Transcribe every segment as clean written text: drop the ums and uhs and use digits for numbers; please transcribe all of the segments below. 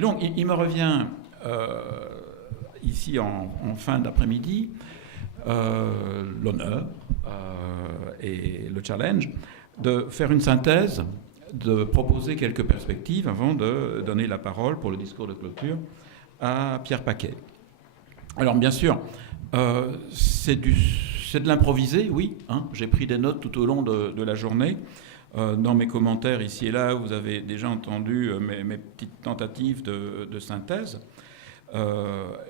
Et donc, il me revient ici en fin d'après-midi l'honneur et le challenge de faire une synthèse, de proposer quelques perspectives avant de donner la parole pour le discours de clôture à Pierre Paquet. Alors bien sûr, c'est de l'improvisé, oui. Hein, j'ai pris des notes tout au long de la journée. Dans mes commentaires ici et là, vous avez déjà entendu mes petites tentatives de synthèse.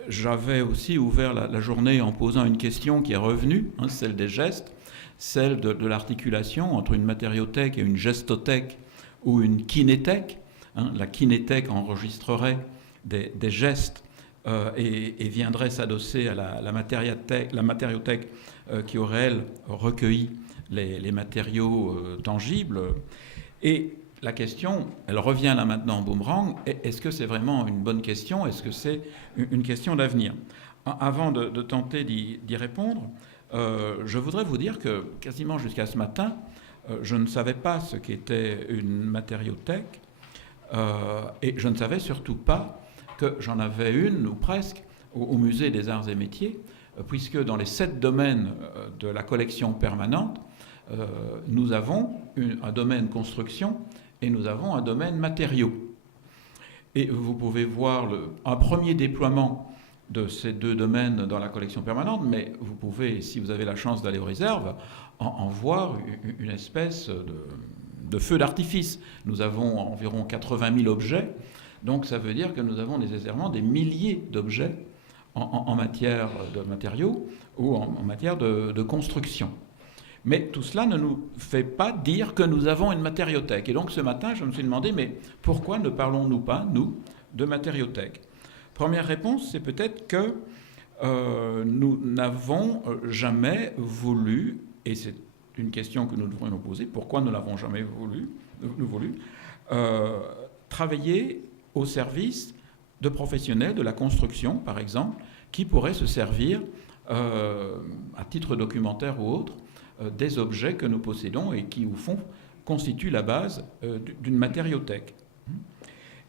J'avais aussi ouvert la journée en posant une question qui est revenue, hein, celle des gestes, celle de l'articulation entre une matériothèque et une gestothèque ou une kinéthèque. Hein, la kinéthèque enregistrerait des gestes et viendrait s'adosser à la matériothèque qui aurait, elle, recueilli les matériaux tangibles. Et la question, elle revient là maintenant en boomerang. Est-ce que c'est vraiment une bonne question? Est-ce que c'est une question d'avenir? Avant de tenter d'y répondre, je voudrais vous dire que quasiment jusqu'à ce matin, je ne savais pas ce qu'était une matériothèque et je ne savais surtout pas que j'en avais une, ou presque, au Musée des Arts et Métiers, puisque dans les 7 domaines de la collection permanente, nous avons un domaine construction et nous avons un domaine matériaux. Et vous pouvez voir un premier déploiement de ces 2 domaines dans la collection permanente, mais vous pouvez, si vous avez la chance d'aller aux réserves, en voir une espèce de feu d'artifice. Nous avons environ 80 000 objets, donc ça veut dire que nous avons nécessairement des milliers d'objets en matière de matériaux ou en matière de construction. Mais tout cela ne nous fait pas dire que nous avons une matériothèque. Et donc ce matin, je me suis demandé, mais pourquoi ne parlons-nous pas, nous, de matériothèque? Première réponse, c'est peut-être que nous n'avons jamais voulu, et c'est une question que nous devrions nous poser, pourquoi ne l'avons jamais voulu, travailler au service de professionnels de la construction, par exemple, qui pourraient se servir, à titre documentaire ou autre, des objets que nous possédons et qui, au fond, constituent la base d'une matériothèque.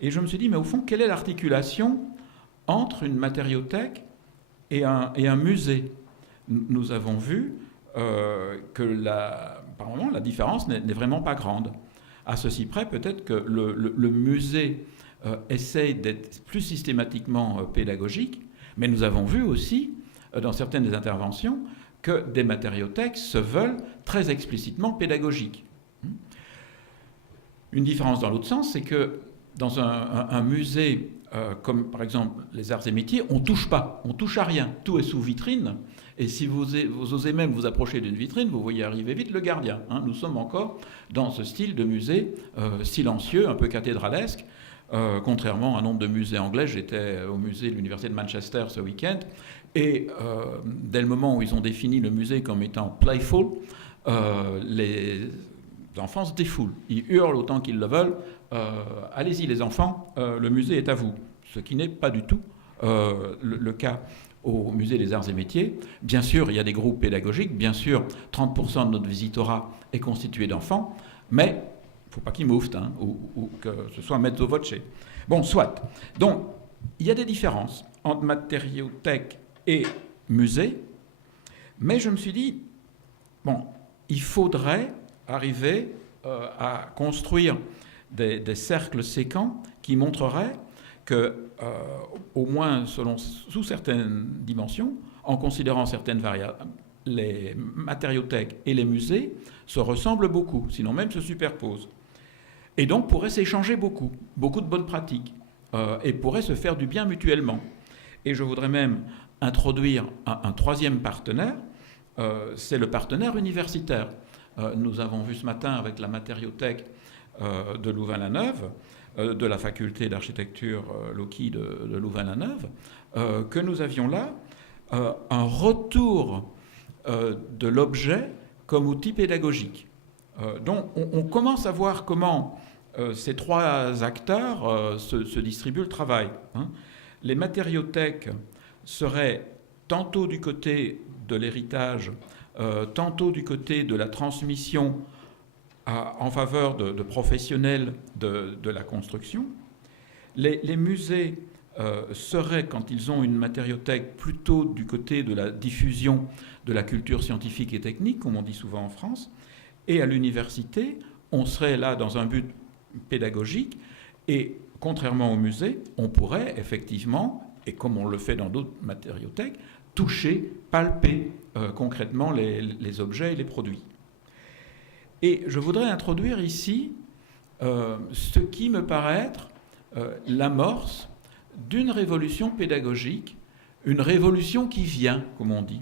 Et je me suis dit, mais au fond, quelle est l'articulation entre une matériothèque et un musée? Nous avons vu que par moment, la différence n'est vraiment pas grande. À ceci près, peut-être que le musée essaye d'être plus systématiquement pédagogique, mais nous avons vu aussi, dans certaines des interventions, que des matériothèques se veulent très explicitement pédagogiques. Une différence dans l'autre sens, c'est que dans un musée, comme par exemple les arts et métiers, on ne touche pas, on touche à rien, tout est sous vitrine, et si vous osez même vous approcher d'une vitrine, vous voyez arriver vite le gardien. Hein. Nous sommes encore dans ce style de musée silencieux, un peu cathédralesque, contrairement à un nombre de musées anglais. J'étais au musée de l'Université de Manchester ce week-end, et dès le moment où ils ont défini le musée comme étant playful, les enfants se défoulent. Ils hurlent autant qu'ils le veulent. Allez-y les enfants, le musée est à vous. Ce qui n'est pas du tout le cas au musée des Arts et Métiers. Bien sûr, il y a des groupes pédagogiques. Bien sûr, 30% de notre visitorat est constitué d'enfants. Mais il ne faut pas qu'ils mouftent, hein, ou que ce soit mezzo voce. Bon, soit. Donc, il y a des différences entre matériothèque et musée, mais je me suis dit, bon, il faudrait arriver à construire des cercles séquents qui montreraient que, au moins sous certaines dimensions, en considérant certaines variables, les matériothèques et les musées se ressemblent beaucoup, sinon même se superposent. Et donc pourraient s'échanger beaucoup de bonnes pratiques, et pourraient se faire du bien mutuellement. Et je voudrais même introduire un troisième partenaire, c'est le partenaire universitaire. Nous avons vu ce matin avec la matériothèque de Louvain-la-Neuve, de la faculté d'architecture Loki de Louvain-la-Neuve, que nous avions là un retour de l'objet comme outil pédagogique. Donc on commence à voir comment ces 3 acteurs se distribuent le travail. Hein. Les matériothèques seraient tantôt du côté de l'héritage, tantôt du côté de la transmission en faveur de professionnels de la construction. Les musées seraient, quand ils ont une matériothèque, plutôt du côté de la diffusion de la culture scientifique et technique, comme on dit souvent en France, et à l'université, on serait là dans un but pédagogique, et contrairement au musée, on pourrait effectivement, et comme on le fait dans d'autres matériothèques, toucher, palper concrètement les objets et les produits. Et je voudrais introduire ici ce qui me paraît être l'amorce d'une révolution pédagogique, une révolution qui vient, comme on dit.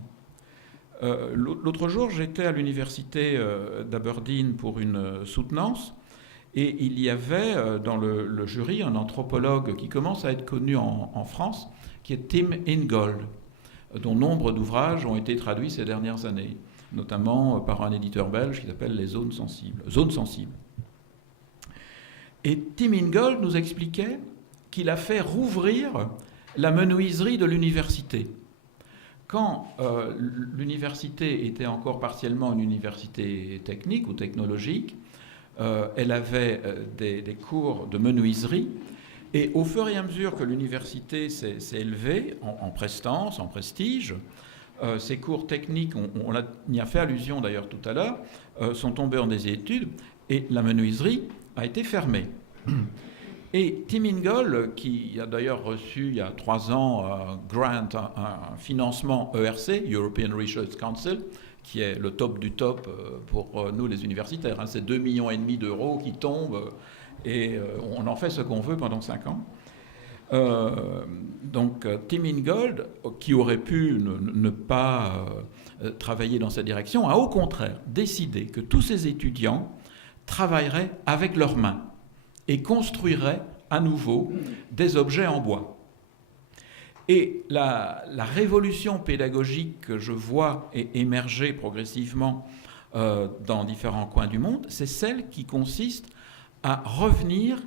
L'autre jour, j'étais à l'université d'Aberdeen pour une soutenance, et il y avait dans le jury un anthropologue qui commence à être connu en France, qui est Tim Ingold, dont nombre d'ouvrages ont été traduits ces dernières années, notamment par un éditeur belge qui s'appelle Les Zones Sensibles. Zones Sensibles. Et Tim Ingold nous expliquait qu'il a fait rouvrir la menuiserie de l'université. Quand l'université était encore partiellement une université technique ou technologique, elle avait des cours de menuiserie, et au fur et à mesure que l'université s'est élevée en prestance, en prestige, ces cours techniques, on y a fait allusion d'ailleurs tout à l'heure, sont tombés en désuétude, et la menuiserie a été fermée. Et Tim Ingold, qui a d'ailleurs reçu il y a 3 ans un grant, un financement ERC, European Research Council, qui est le top du top pour nous les universitaires. C'est 2,5 millions d'euros qui tombent et on en fait ce qu'on veut pendant 5 ans. Donc Tim Ingold, qui aurait pu ne pas travailler dans cette direction, a au contraire décidé que tous ces étudiants travailleraient avec leurs mains et construiraient à nouveau des objets en bois. Et la révolution pédagogique que je vois émerger progressivement dans différents coins du monde, c'est celle qui consiste à revenir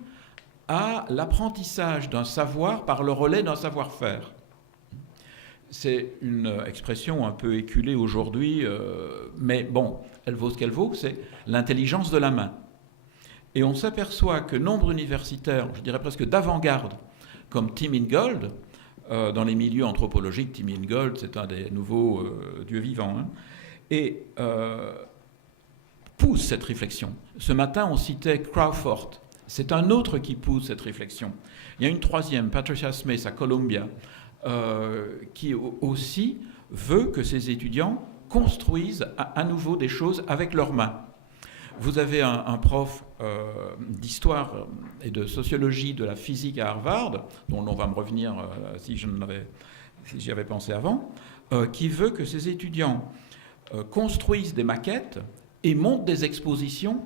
à l'apprentissage d'un savoir par le relais d'un savoir-faire. C'est une expression un peu éculée aujourd'hui, mais bon, elle vaut ce qu'elle vaut, c'est l'intelligence de la main. Et on s'aperçoit que nombre universitaires, je dirais presque d'avant-garde, comme Tim Ingold, dans les milieux anthropologiques, Tim Ingold, c'est un des nouveaux dieux vivants, hein, et pousse cette réflexion. Ce matin, on citait Crawford. C'est un autre qui pousse cette réflexion. Il y a une troisième, Patricia Smith, à Columbia, qui aussi veut que ses étudiants construisent à nouveau des choses avec leurs mains. Vous avez un prof d'histoire et de sociologie de la physique à Harvard, dont on va me revenir si j'y avais pensé avant, qui veut que ses étudiants construisent des maquettes et montent des expositions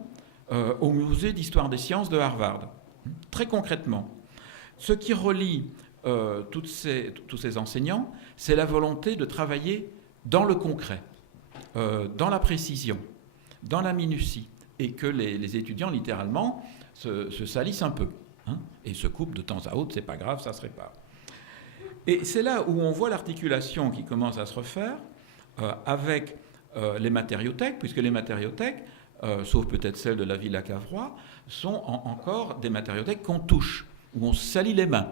au musée d'histoire des sciences de Harvard. Très concrètement, ce qui relie tous ces enseignants, c'est la volonté de travailler dans le concret, dans la précision, dans la minutie, et que les étudiants, littéralement, se salissent un peu, hein, et se coupent de temps à autre, c'est pas grave, ça se répare. Et c'est là où on voit l'articulation qui commence à se refaire avec les matériothèques, puisque les matériothèques, sauf peut-être celles de la Villa Cavrois, sont encore des matériothèques qu'on touche, où on se salit les mains.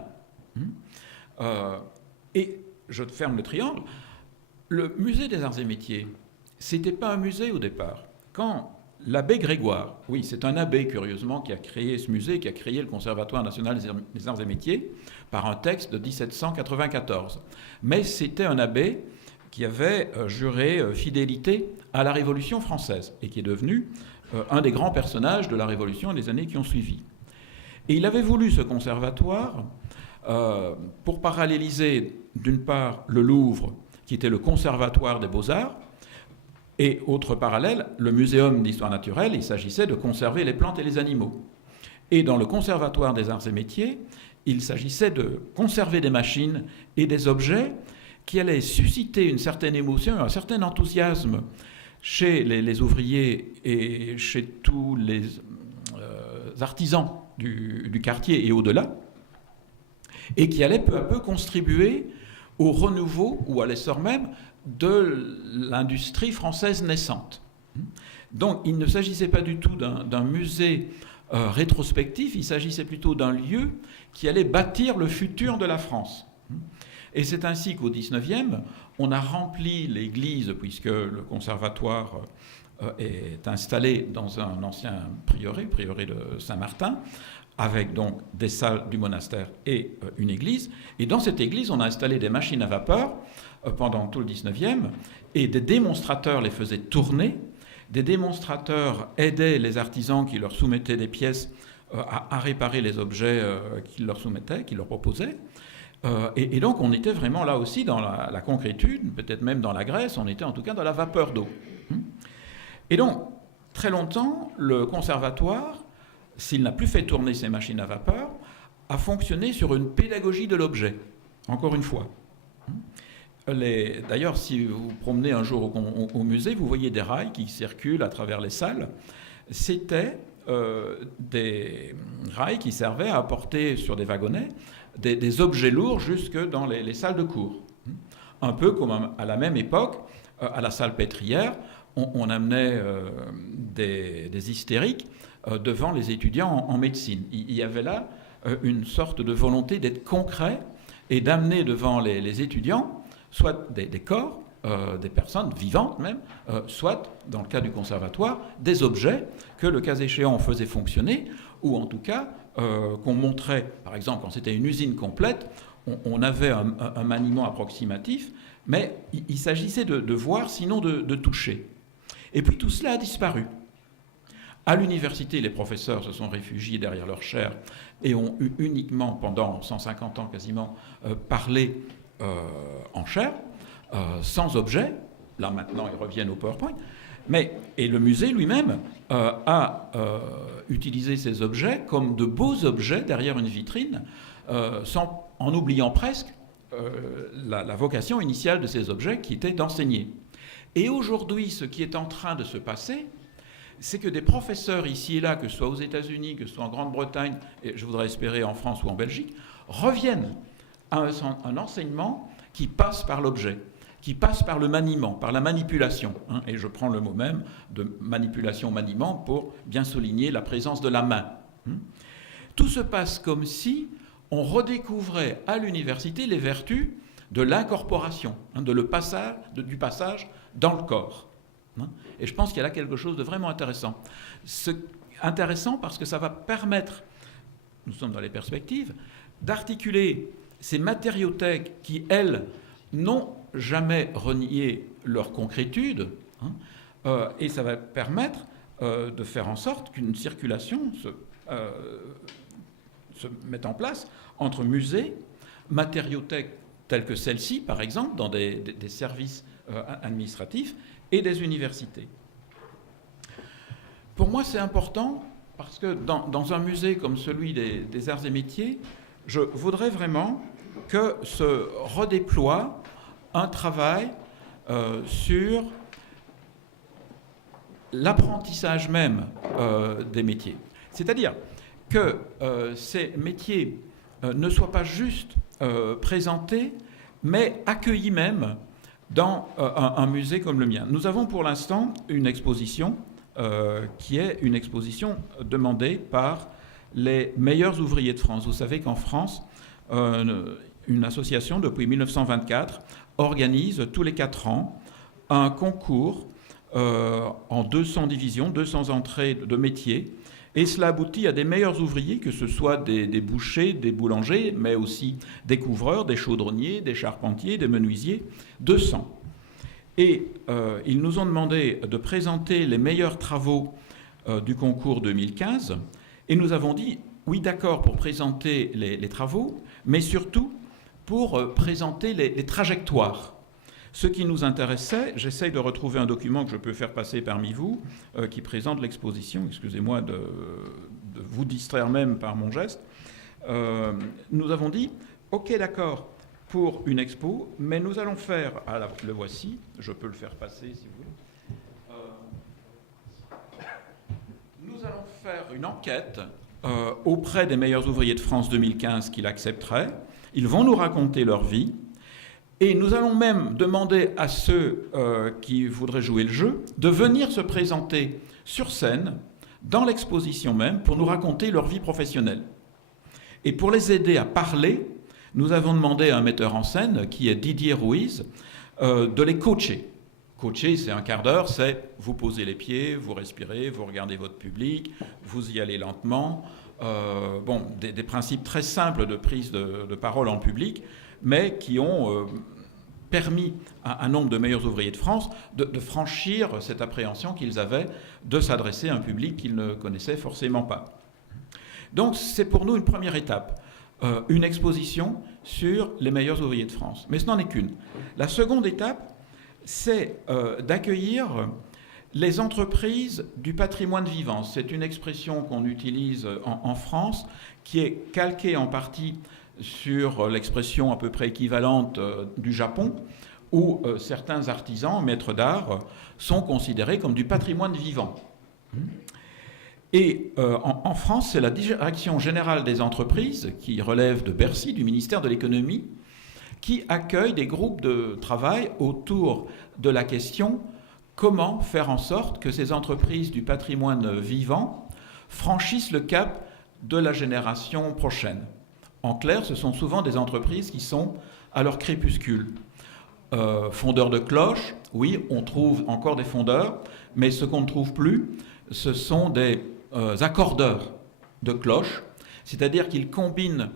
Et je ferme le triangle, le musée des arts et métiers, c'était pas un musée au départ. Quand l'abbé Grégoire, oui, c'est un abbé, curieusement, qui a créé ce musée, qui a créé le Conservatoire national des arts et métiers, par un texte de 1794. Mais c'était un abbé qui avait juré fidélité à la Révolution française, et qui est devenu un des grands personnages de la Révolution et des années qui ont suivi. Et il avait voulu ce conservatoire pour paralléliser, d'une part, le Louvre, qui était le conservatoire des beaux-arts, et autre parallèle, le Muséum d'histoire naturelle, il s'agissait de conserver les plantes et les animaux. Et dans le Conservatoire des arts et métiers, il s'agissait de conserver des machines et des objets qui allaient susciter une certaine émotion, un certain enthousiasme chez les ouvriers et chez tous les artisans du quartier et au-delà, et qui allaient peu à peu contribuer au renouveau, ou à l'essor même, de l'industrie française naissante. Donc il ne s'agissait pas du tout d'un musée rétrospectif, il s'agissait plutôt d'un lieu qui allait bâtir le futur de la France. Et c'est ainsi qu'au XIXe, on a rempli l'église, puisque le conservatoire est installé dans un ancien prieuré, prieuré de Saint-Martin, avec donc des salles du monastère et une église. Et dans cette église, on a installé des machines à vapeur pendant tout le XIXe, et des démonstrateurs les faisaient tourner. Des démonstrateurs aidaient les artisans qui leur soumettaient des pièces à réparer les objets qu'ils leur soumettaient, qu'ils leur proposaient. Et donc on était vraiment là aussi dans la concrétude, peut-être même dans la Grèce, on était en tout cas dans la vapeur d'eau. Et donc, très longtemps, le conservatoire, s'il n'a plus fait tourner ses machines à vapeur, a fonctionné sur une pédagogie de l'objet, encore une fois. D'ailleurs, si vous vous promenez un jour au musée, vous voyez des rails qui circulent à travers les salles. C'était des rails qui servaient à apporter sur des wagonnets des objets lourds jusque dans les salles de cours. Un peu comme à la même époque, à la salle pétrière, on amenait des hystériques devant les étudiants en médecine. Il y avait là une sorte de volonté d'être concret et d'amener devant les étudiants soit des corps, des personnes vivantes même, soit, dans le cas du conservatoire, des objets que, le cas échéant, on faisait fonctionner, ou en tout cas qu'on montrait, par exemple, quand c'était une usine complète, on avait un maniement approximatif, mais il s'agissait de voir, sinon de toucher. Et puis tout cela a disparu. À l'université, les professeurs se sont réfugiés derrière leur chaire et ont uniquement, pendant 150 ans quasiment, parlé en chaire, sans objet. Là maintenant, ils reviennent au PowerPoint. Et le musée lui-même a utilisé ces objets comme de beaux objets derrière une vitrine, en oubliant presque la vocation initiale de ces objets qui était d'enseigner. Et aujourd'hui, ce qui est en train de se passer, c'est que des professeurs ici et là, que ce soit aux États-Unis, que ce soit en Grande-Bretagne, et je voudrais espérer en France ou en Belgique, reviennent à un enseignement qui passe par l'objet, qui passe par le maniement, par la manipulation. Et je prends le mot même de manipulation-maniement pour bien souligner la présence de la main. Tout se passe comme si on redécouvrait à l'université les vertus de l'incorporation, du passage dans le corps. Et je pense qu'il y a là quelque chose de vraiment intéressant. Intéressant parce que ça va permettre, nous sommes dans les perspectives, d'articuler ces matériothèques qui, elles, n'ont jamais renié leur concrétude, et ça va permettre de faire en sorte qu'une circulation se mette en place entre musées, matériothèques telles que celle-ci, par exemple, dans des services administratifs, et des universités. Pour moi, c'est important parce que dans un musée comme celui des arts et métiers, je voudrais vraiment que se redéploie un travail sur l'apprentissage même des métiers. C'est-à-dire que ces métiers ne soient pas juste présentés, mais accueillis même dans un musée comme le mien. Nous avons pour l'instant une exposition qui est une exposition demandée par les meilleurs ouvriers de France. Vous savez qu'en France, une association depuis 1924 organise tous les 4 ans un concours en 200 divisions, 200 entrées de métiers, et cela aboutit à des meilleurs ouvriers, que ce soit des bouchers, des boulangers, mais aussi des couvreurs, des chaudronniers, des charpentiers, des menuisiers, 200. Et ils nous ont demandé de présenter les meilleurs travaux du concours 2015, et nous avons dit, oui d'accord, pour présenter les travaux, mais surtout pour présenter les trajectoires. Ce qui nous intéressait, j'essaye de retrouver un document que je peux faire passer parmi vous, qui présente l'exposition, excusez-moi de vous distraire même par mon geste. Nous avons dit, ok d'accord, pour une expo, mais nous allons faire, le voici, je peux le faire passer si vous voulez. Nous allons faire une enquête auprès des meilleurs ouvriers de France 2015 qui l'accepteraient. Ils vont nous raconter leur vie. Et nous allons même demander à ceux qui voudraient jouer le jeu de venir se présenter sur scène dans l'exposition même pour nous raconter leur vie professionnelle. Et pour les aider à parler, nous avons demandé à un metteur en scène, qui est Didier Ruiz, de les coacher. Coacher, c'est un quart d'heure, c'est vous posez les pieds, vous respirez, vous regardez votre public, vous y allez lentement. Des principes très simples de prise de parole en public, mais qui ont permis à un nombre de meilleurs ouvriers de France de franchir cette appréhension qu'ils avaient de s'adresser à un public qu'ils ne connaissaient forcément pas. Donc c'est pour nous une première étape, une exposition sur les meilleurs ouvriers de France. Mais ce n'en est qu'une. La seconde étape, c'est d'accueillir les entreprises du patrimoine vivant. C'est une expression qu'on utilise en France, qui est calquée en partie sur l'expression à peu près équivalente du Japon, où certains artisans, maîtres d'art, sont considérés comme du patrimoine vivant. Et en France, c'est la Direction générale des entreprises, qui relève de Bercy, du ministère de l'économie, qui accueille des groupes de travail autour de la question comment faire en sorte que ces entreprises du patrimoine vivant franchissent le cap de la génération prochaine. En clair, ce sont souvent des entreprises qui sont à leur crépuscule. Fondeurs de cloches, oui, on trouve encore des fondeurs, mais ce qu'on ne trouve plus, ce sont des accordeurs de cloches, c'est-à-dire qu'ils combinent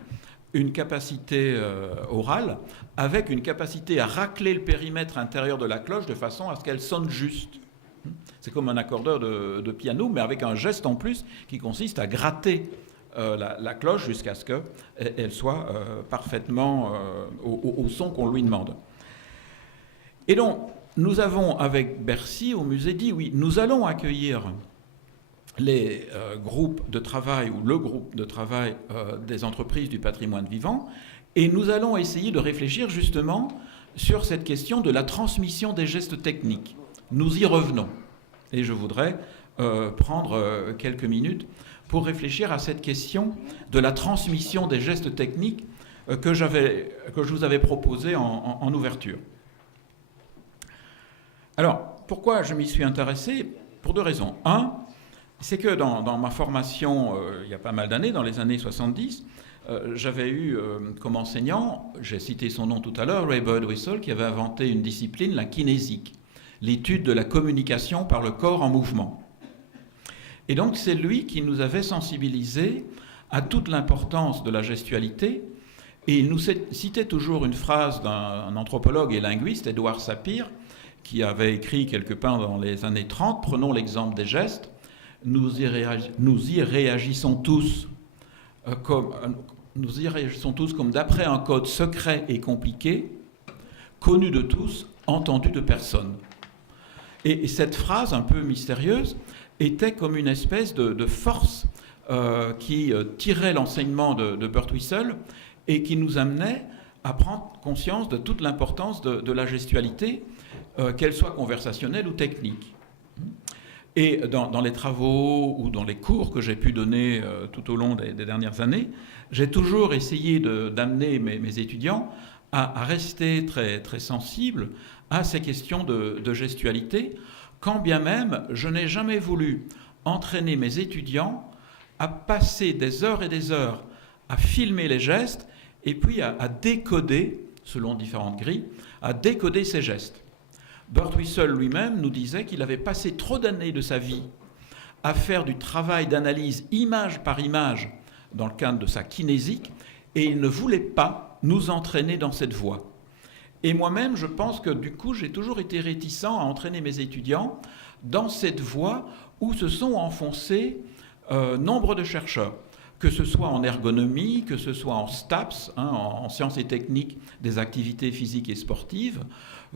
une capacité orale avec une capacité à racler le périmètre intérieur de la cloche de façon à ce qu'elle sonne juste. C'est comme un accordeur de piano, mais avec un geste en plus qui consiste à gratter la cloche jusqu'à ce qu'elle soit parfaitement au son qu'on lui demande. Et donc, nous avons, avec Bercy, au musée, dit oui, nous allons accueillir les groupes de travail ou le groupe de travail des entreprises du patrimoine vivant, et nous allons essayer de réfléchir justement sur cette question de la transmission des gestes techniques. Nous y revenons. Et je voudrais prendre quelques minutes pour réfléchir à cette question de la transmission des gestes techniques que je vous avais proposé en ouverture. Alors, pourquoi je m'y suis intéressé? Pour deux raisons. Un, c'est que dans ma formation, il y a pas mal d'années, dans les années 70, j'avais eu comme enseignant, j'ai cité son nom tout à l'heure, Ray Birdwhistell, qui avait inventé une discipline, la kinésique, l'étude de la communication par le corps en mouvement. Et donc c'est lui qui nous avait sensibilisés à toute l'importance de la gestualité, et il nous citait toujours une phrase d'un anthropologue et linguiste, Édouard Sapir, qui avait écrit quelque part dans les années 30, prenons l'exemple des gestes, nous y réagissons tous comme d'après un code secret et compliqué, connu de tous, entendu de personne. Et cette phrase un peu mystérieuse était comme une espèce de force qui tirait l'enseignement de Birdwhistell et qui nous amenait à prendre conscience de toute l'importance de la gestualité, qu'elle soit conversationnelle ou technique. Et dans les travaux ou dans les cours que j'ai pu donner tout au long des dernières années, j'ai toujours essayé d'amener mes étudiants à rester très, très sensibles à ces questions de gestualité, quand bien même je n'ai jamais voulu entraîner mes étudiants à passer des heures et des heures à filmer les gestes et puis à décoder, selon différentes grilles, à décoder ces gestes. Birdwhistell lui-même nous disait qu'il avait passé trop d'années de sa vie à faire du travail d'analyse image par image dans le cadre de sa kinésique, et il ne voulait pas nous entraîner dans cette voie. Et moi-même, je pense que du coup, j'ai toujours été réticent à entraîner mes étudiants dans cette voie où se sont enfoncés nombre de chercheurs, que ce soit en ergonomie, que ce soit en STAPS, en sciences et techniques des activités physiques et sportives,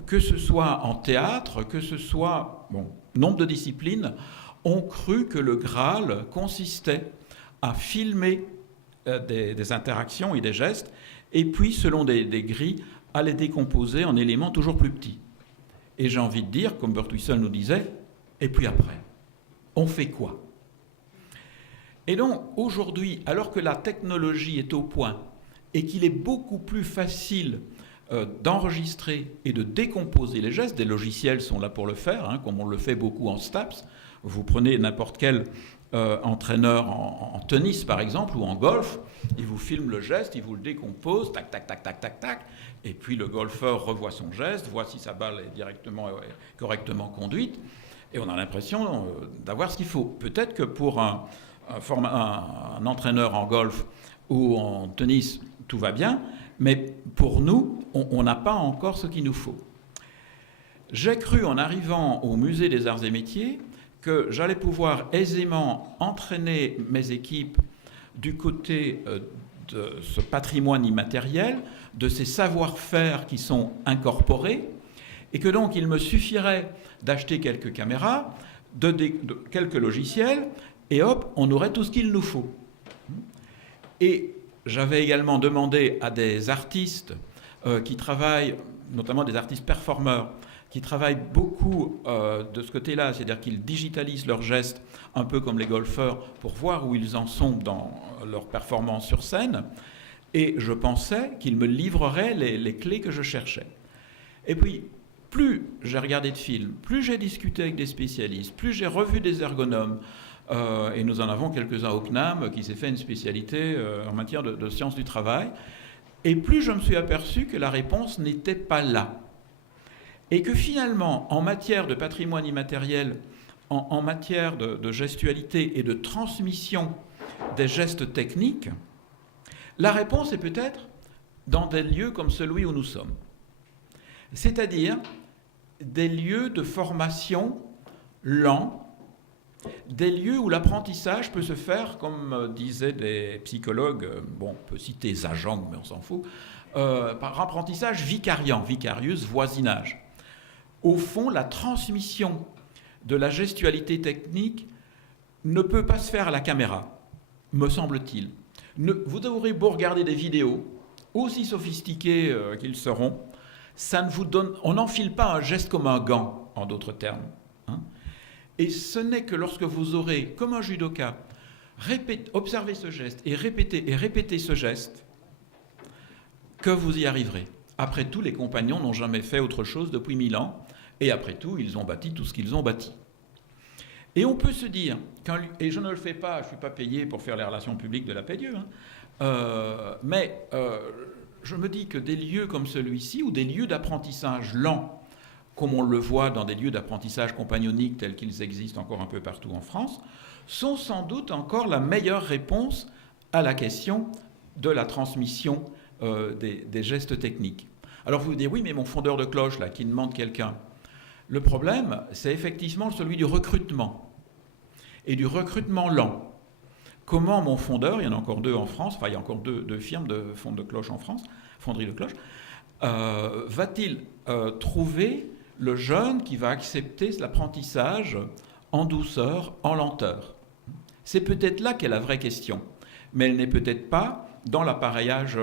que ce soit en théâre, que ce soit, nombre de disciplines, ont cru que le Graal consistait à filmer des interactions et des gestes, et puis, selon des grilles, à les décomposer en éléments toujours plus petits. Et j'ai envie de dire, comme Birdwhistell nous disait, et puis après, on fait quoi? Et donc, aujourd'hui, alors que la technologie est au point et qu'il est beaucoup plus facile d'enregistrer et de décomposer les gestes, des logiciels sont là pour le faire, comme on le fait beaucoup en STAPS. Vous prenez n'importe quel entraîneur en tennis, par exemple, ou en golf. Il vous filme le geste, il vous le décompose, tac, tac, tac, tac, tac, tac. Et puis le golfeur revoit son geste, voit si sa balle est correctement conduite. Et on a l'impression d'avoir ce qu'il faut. Peut-être que pour un entraîneur en golf ou en tennis, tout va bien. Mais pour nous, on n'a pas encore ce qu'il nous faut. J'ai cru, en arrivant au Musée des Arts et Métiers, que j'allais pouvoir aisément entraîner mes équipes du côté de ce patrimoine immatériel, de ces savoir-faire qui sont incorporés, et que donc il me suffirait d'acheter quelques caméras, de quelques logiciels, et hop, on aurait tout ce qu'il nous faut. Et j'avais également demandé à des artistes qui travaillent, notamment des artistes performeurs, qui travaillent beaucoup de ce côté-là, c'est-à-dire qu'ils digitalisent leurs gestes, un peu comme les golfeurs, pour voir où ils en sont dans leur performance sur scène. Et je pensais qu'ils me livreraient les clés que je cherchais. Et puis, plus j'ai regardé de films, plus j'ai discuté avec des spécialistes, plus j'ai revu des ergonomes, et nous en avons quelques-uns au CNAM qui s'est fait une spécialité en matière de sciences du travail, et plus je me suis aperçu que la réponse n'était pas là. Et que finalement, en matière de patrimoine immatériel, en matière de gestualité et de transmission des gestes techniques, la réponse est peut-être dans des lieux comme celui où nous sommes. C'est-à-dire des lieux de formation lents, des lieux où l'apprentissage peut se faire, comme disaient des psychologues, bon, on peut citer Zajang, mais on s'en fout, par apprentissage vicariant, vicarius, voisinage. Au fond, la transmission de la gestualité technique ne peut pas se faire à la caméra, me semble-t-il. Vous aurez beau regarder des vidéos, aussi sophistiquées qu'ils seront, ça ne vous donne, on n'enfile pas un geste comme un gant, en d'autres termes. Hein. Et ce n'est que lorsque vous aurez, comme un judoka, observé ce geste et répété ce geste, que vous y arriverez. Après tout, les compagnons n'ont jamais fait autre chose depuis 1000 ans, et après tout, ils ont bâti tout ce qu'ils ont bâti. Et on peut se dire, et je ne le fais pas, je ne suis pas payé pour faire les relations publiques de la Paix-Dieu, hein, mais je me dis que des lieux comme celui-ci, ou des lieux d'apprentissage lents, comme on le voit dans des lieux d'apprentissage compagnonique tels qu'ils existent encore un peu partout en France, sont sans doute encore la meilleure réponse à la question de la transmission des gestes techniques. Alors vous vous dites, oui, mais mon fondeur de cloche, là, qui demande quelqu'un. Le problème, c'est effectivement celui du recrutement, et du recrutement lent. Comment mon fondeur, il y en a encore 2 en France, enfin il y a encore deux firmes de fonds de cloche en France, fonderie de cloche, va-t-il trouver le jeune qui va accepter l'apprentissage en douceur, en lenteur? C'est peut-être là qu'est la vraie question, mais elle n'est peut-être pas dans l'appareillage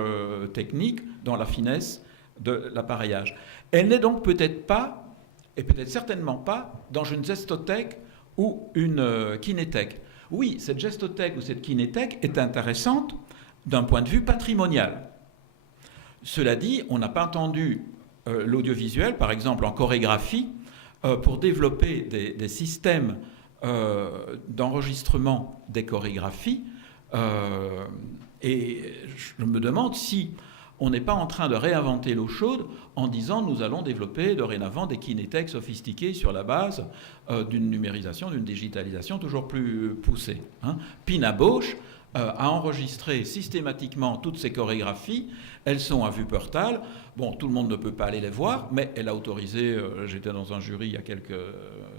technique, dans la finesse de l'appareillage. Elle n'est donc peut-être pas, et peut-être certainement pas, dans une gestothèque ou une kinéthèque. Oui, cette gestothèque ou cette kinéthèque est intéressante d'un point de vue patrimonial. Cela dit, on n'a pas entendu l'audiovisuel, par exemple en chorégraphie, pour développer des systèmes d'enregistrement des chorégraphies. Et je me demande si on n'est pas en train de réinventer l'eau chaude en disant nous allons développer dorénavant des kinéthèques sophistiquées sur la base d'une numérisation, d'une digitalisation toujours plus poussée. Hein. Pina Bausch a enregistré systématiquement toutes ces chorégraphies. Elles sont à Wuppertal. Bon, tout le monde ne peut pas aller les voir, mais elle a autorisé, j'étais dans un jury il y a quelques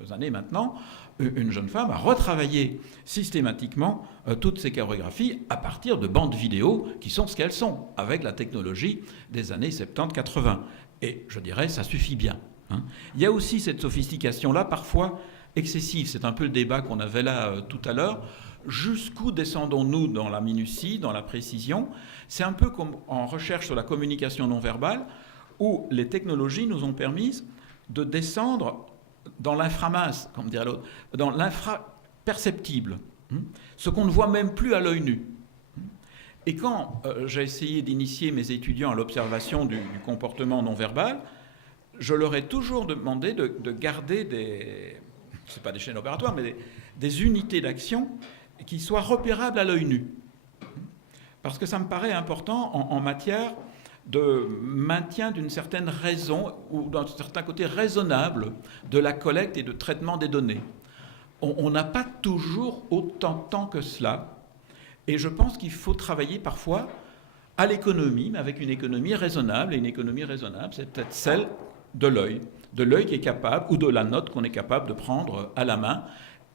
années maintenant, une jeune femme à retravailler systématiquement toutes ces chorégraphies à partir de bandes vidéo qui sont ce qu'elles sont, avec la technologie des années 70-80. Et je dirais, ça suffit bien. Hein. Il y a aussi cette sophistication-là, parfois excessive. C'est un peu le débat qu'on avait là tout à l'heure. Jusqu'où descendons-nous dans la minutie, dans la précision? C'est un peu comme en recherche sur la communication non verbale, où les technologies nous ont permis de descendre dans l'inframince, comme dirait l'autre, dans l'infraperceptible, ce qu'on ne voit même plus à l'œil nu. Et quand j'ai essayé d'initier mes étudiants à l'observation du comportement non verbal, je leur ai toujours demandé de garder c'est pas des chaînes opératoires, mais des unités d'action qui soit repérable à l'œil nu. Parce que ça me paraît important en matière de maintien d'une certaine raison ou d'un certain côté raisonnable de la collecte et de traitement des données. On n'a pas toujours autant de temps que cela, et je pense qu'il faut travailler parfois à l'économie, mais avec une économie raisonnable, et une économie raisonnable, c'est peut-être celle de l'œil qui est capable, ou de la note qu'on est capable de prendre à la main,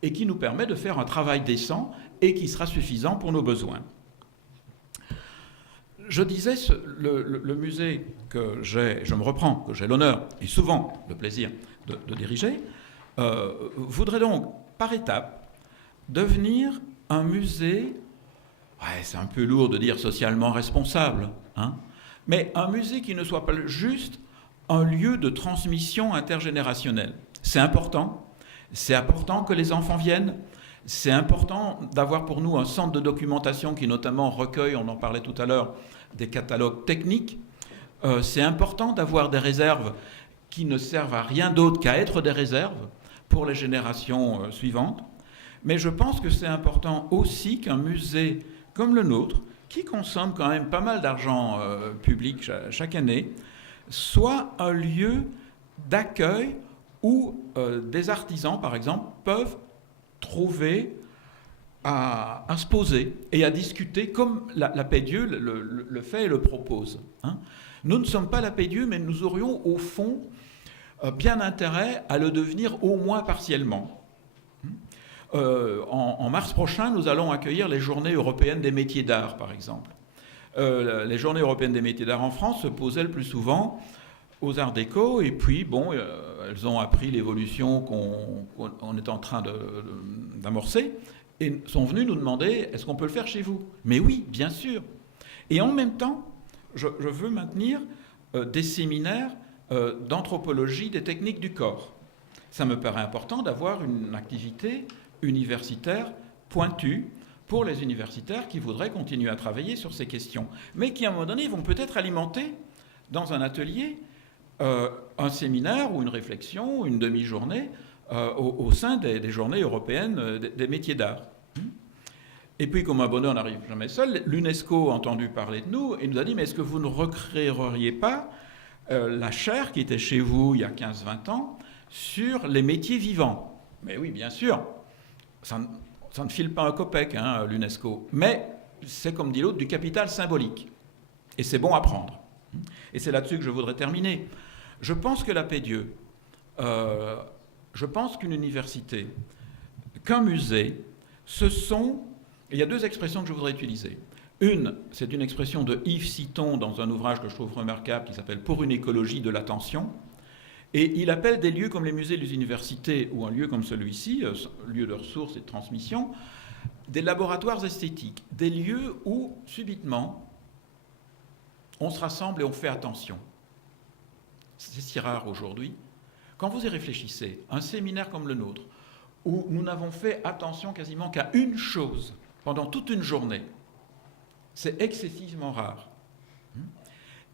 et qui nous permet de faire un travail décent et qui sera suffisant pour nos besoins. Je disais, le musée que je me reprends, que j'ai l'honneur et souvent le plaisir de diriger, voudrait donc, par étapes, devenir un musée, ouais, c'est un peu lourd de dire socialement responsable, hein, mais un musée qui ne soit pas juste un lieu de transmission intergénérationnelle. C'est important que les enfants viennent, c'est important d'avoir pour nous un centre de documentation qui notamment recueille, on en parlait tout à l'heure, des catalogues techniques. C'est important d'avoir des réserves qui ne servent à rien d'autre qu'à être des réserves pour les générations suivantes. Mais je pense que c'est important aussi qu'un musée comme le nôtre, qui consomme quand même pas mal d'argent public chaque année, soit un lieu d'accueil où des artisans, par exemple, peuvent trouver à se poser et à discuter comme la Paix Dieu le fait et le propose. Hein. Nous ne sommes pas la Paix Dieu, mais nous aurions au fond bien intérêt à le devenir au moins partiellement. En mars prochain, nous allons accueillir les Journées européennes des métiers d'art, par exemple. Les Journées européennes des métiers d'art en France se posaient le plus souvent aux Arts Déco, et puis, bon, elles ont appris l'évolution qu'on est en train d'amorcer, et sont venues nous demander, est-ce qu'on peut le faire chez vous? Mais oui, bien sûr. Et en même temps, je veux maintenir des séminaires d'anthropologie des techniques du corps. Ça me paraît important d'avoir une activité universitaire pointue pour les universitaires qui voudraient continuer à travailler sur ces questions, mais qui, à un moment donné, vont peut-être alimenter dans un atelier un séminaire ou une réflexion, une demi-journée au sein des journées européennes des métiers d'art. Et puis, comme un bonheur n'arrive jamais seul, l'UNESCO a entendu parler de nous et nous a dit, mais est-ce que vous ne recréeriez pas la chaire qui était chez vous il y a 15-20 ans sur les métiers vivants? Mais oui, bien sûr, ça ne file pas un copec, hein, l'UNESCO, mais c'est, comme dit l'autre, du capital symbolique. Et c'est bon à prendre. Et c'est là-dessus que je voudrais terminer. Je pense que la Paix Dieu, je pense qu'une université, qu'un musée, ce sont... Il y a deux expressions que je voudrais utiliser. Une, c'est une expression de Yves Citon dans un ouvrage que je trouve remarquable qui s'appelle « Pour une écologie de l'attention ». Et il appelle des lieux comme les musées, les universités, ou un lieu comme celui-ci, lieu de ressources et de transmission, des laboratoires esthétiques, des lieux où, subitement, on se rassemble et on fait attention. C'est si rare aujourd'hui. Quand vous y réfléchissez, un séminaire comme le nôtre, où nous n'avons fait attention quasiment qu'à une chose pendant toute une journée, c'est excessivement rare.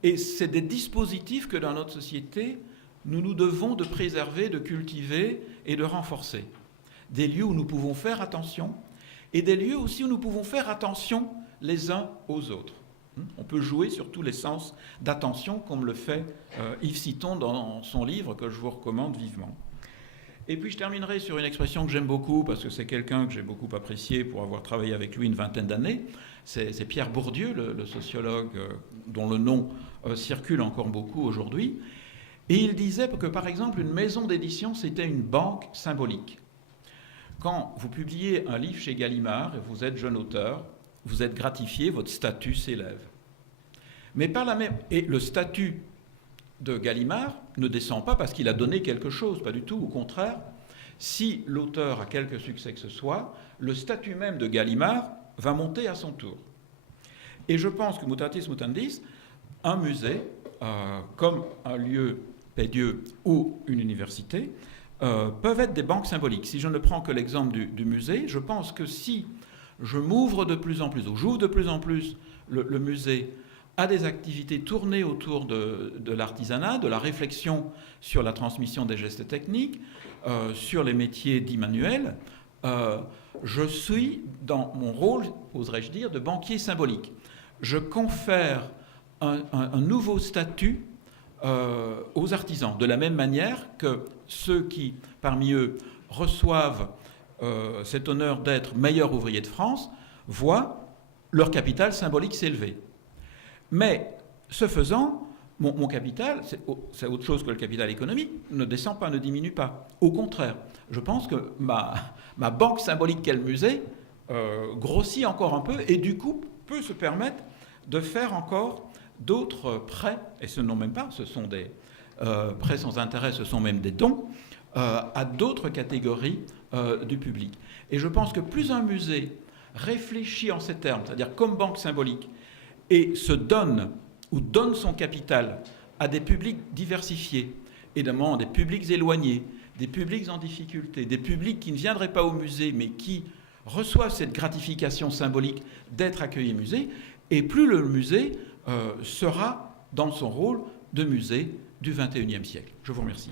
Et c'est des dispositifs que dans notre société, nous nous devons de préserver, de cultiver et de renforcer. Des lieux où nous pouvons faire attention et des lieux aussi où nous pouvons faire attention les uns aux autres. On peut jouer sur tous les sens d'attention comme le fait Yves Citon dans son livre que je vous recommande vivement. Et puis je terminerai sur une expression que j'aime beaucoup parce que c'est quelqu'un que j'ai beaucoup apprécié pour avoir travaillé avec lui une vingtaine d'années. C'est Pierre Bourdieu, le sociologue dont le nom circule encore beaucoup aujourd'hui. Et il disait que, par exemple, une maison d'édition, c'était une banque symbolique. Quand vous publiez un livre chez Gallimard et vous êtes jeune auteur, vous êtes gratifié, votre statut s'élève. Mais par la même... Et le statut de Gallimard ne descend pas parce qu'il a donné quelque chose, pas du tout. Au contraire, si l'auteur a quelque succès que ce soit, le statut même de Gallimard va monter à son tour. Et je pense que, mutatis mutandis, un musée, comme un lieu Paix Dieu ou une université, peuvent être des banques symboliques. Si je ne prends que l'exemple du musée, je pense que si je m'ouvre de plus en plus, ou j'ouvre de plus en plus le musée à des activités tournées autour de l'artisanat, de la réflexion sur la transmission des gestes techniques, sur les métiers dits manuels, je suis dans mon rôle, oserais-je dire, de banquier symbolique. Je confère un nouveau statut aux artisans, de la même manière que ceux qui, parmi eux, reçoivent cet honneur d'être meilleurs ouvriers de France, voient leur capital symbolique s'élever. Mais, ce faisant, mon capital, c'est autre chose que le capital économique, ne descend pas, ne diminue pas. Au contraire, je pense que ma banque symbolique qu'est le musée grossit encore un peu et du coup peut se permettre de faire encore d'autres prêts, et ce n'ont même pas, ce sont des prêts sans intérêt, ce sont même des dons, à d'autres catégories du public. Et je pense que plus un musée réfléchit en ces termes, c'est-à-dire comme banque symbolique, et se donne ou donne son capital à des publics diversifiés, évidemment des publics éloignés, des publics en difficulté, des publics qui ne viendraient pas au musée mais qui reçoivent cette gratification symbolique d'être accueillis au musée, et plus le musée sera dans son rôle de musée du XXIe siècle. Je vous remercie.